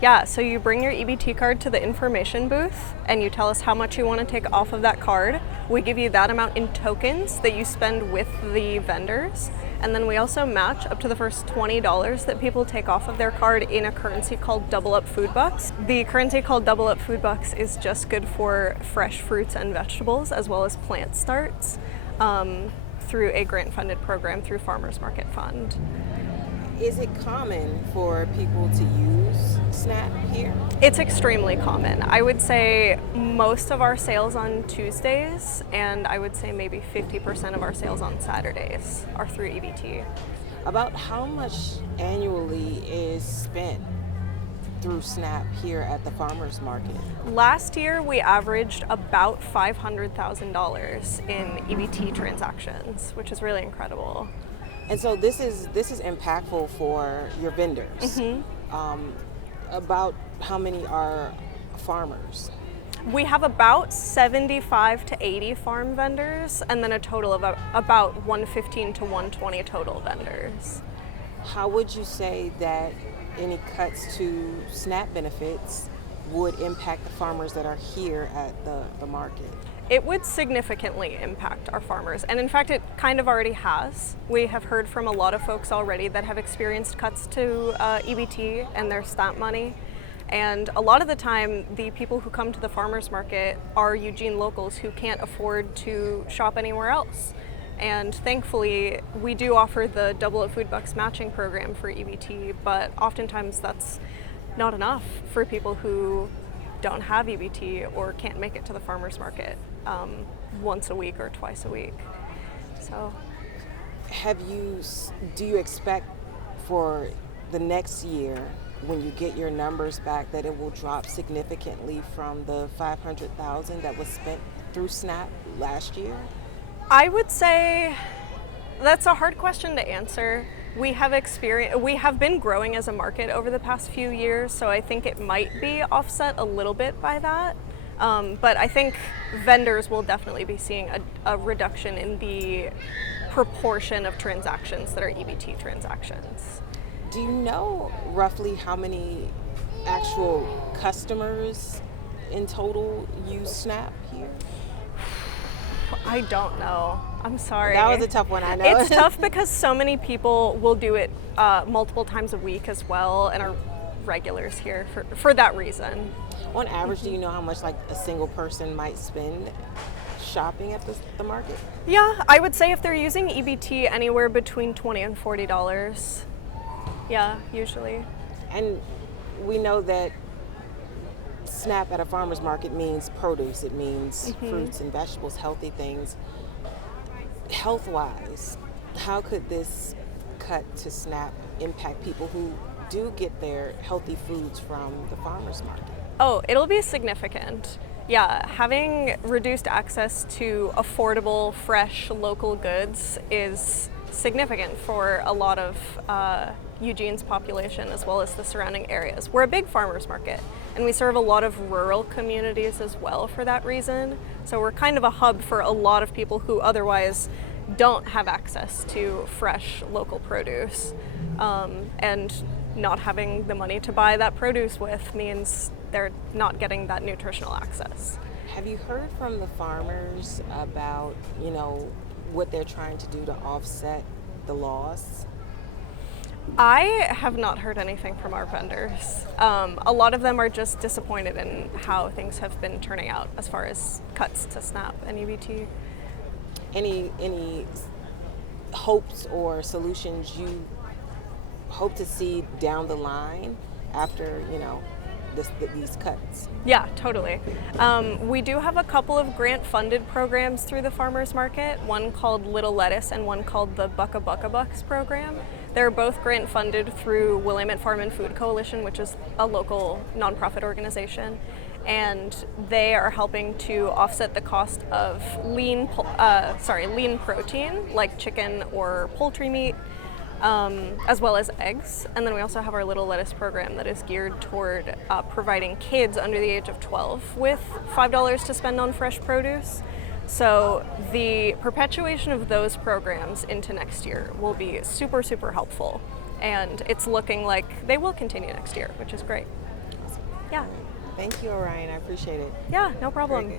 Yeah, so you bring your EBT card to the information booth and you tell us how much you want to take off of that card. We give you that amount in tokens that you spend with the vendors. And then we also match up to the first $20 that people take off of their card in a currency called Double Up Food Bucks. The currency called Double Up Food Bucks is just good for fresh fruits and vegetables as well as plant starts through a grant-funded program through Farmers Market Fund. Is it common for people to use SNAP here? It's extremely common. I would say most of our sales on Tuesdays, and I would say maybe 50% of our sales on Saturdays are through EBT. About how much annually is spent through SNAP here at the farmers market? Last year, we averaged about $500,000 in EBT transactions, which is really incredible. And so this is impactful for your vendors. About how many are farmers? We have about 75 to 80 farm vendors, and then a total of about 115 to 120 total vendors. How would you say that any cuts to SNAP benefits would impact the farmers that are here at the market? It would significantly impact our farmers, and in fact it kind of already has. We have heard from a lot of folks already that have experienced cuts to EBT and their SNAP money, and a lot of the time the people who come to the farmers market are Eugene locals who can't afford to shop anywhere else. And thankfully we do offer the Double Up Food Bucks matching program for EBT, but oftentimes that's not enough for people who don't have EBT or can't make it to the farmers market once a week or twice a week. So, do you expect for the next year, when you get your numbers back, that it will drop significantly from the $500,000 that was spent through SNAP last year? I would say that's a hard question to answer. We have been growing as a market over the past few years, so I think it might be offset a little bit by that. But I think vendors will definitely be seeing a reduction in the proportion of transactions that are EBT transactions. Do you know roughly how many actual customers in total use SNAP here? I don't know. I'm sorry. That was a tough one, I know. It's tough because so many people will do it multiple times a week as well and are regulars here for that reason. On average, do you know how much like a single person might spend shopping at the market? Yeah, I would say if they're using EBT, anywhere between $20 and $40. Yeah, usually. And we know that SNAP at a farmer's market means produce. It means fruits and vegetables, healthy things. Health-wise, how could this cut to SNAP impact people who do get their healthy foods from the farmer's market? Oh, it'll be significant. Yeah, having reduced access to affordable, fresh, local goods is significant for a lot of Eugene's population as well as the surrounding areas. We're a big farmers market and we serve a lot of rural communities as well for that reason. So we're kind of a hub for a lot of people who otherwise don't have access to fresh local produce. And not having the money to buy that produce with means they're not getting that nutritional access. Have you heard from the farmers about, what they're trying to do to offset the loss? I have not heard anything from our vendors. A lot of them are just disappointed in how things have been turning out as far as cuts to SNAP and EBT. Any hopes or solutions you hope to see down the line after, these cuts? Yeah, totally. We do have a couple of grant-funded programs through the farmers market, one called Little Lettuce and one called the Bucka Bucka Bucks program. They're both grant-funded through Willamette Farm and Food Coalition, which is a local nonprofit organization, and they are helping to offset the cost of lean protein, like chicken or poultry meat, as well as eggs. And then we also have our Little Lettuce program that is geared toward providing kids under the age of 12 with $5 to spend on fresh produce. So the perpetuation of those programs into next year will be super, super helpful. And it's looking like they will continue next year, which is great. Yeah. Thank you, Orion. I appreciate it. Yeah, no Very problem. good.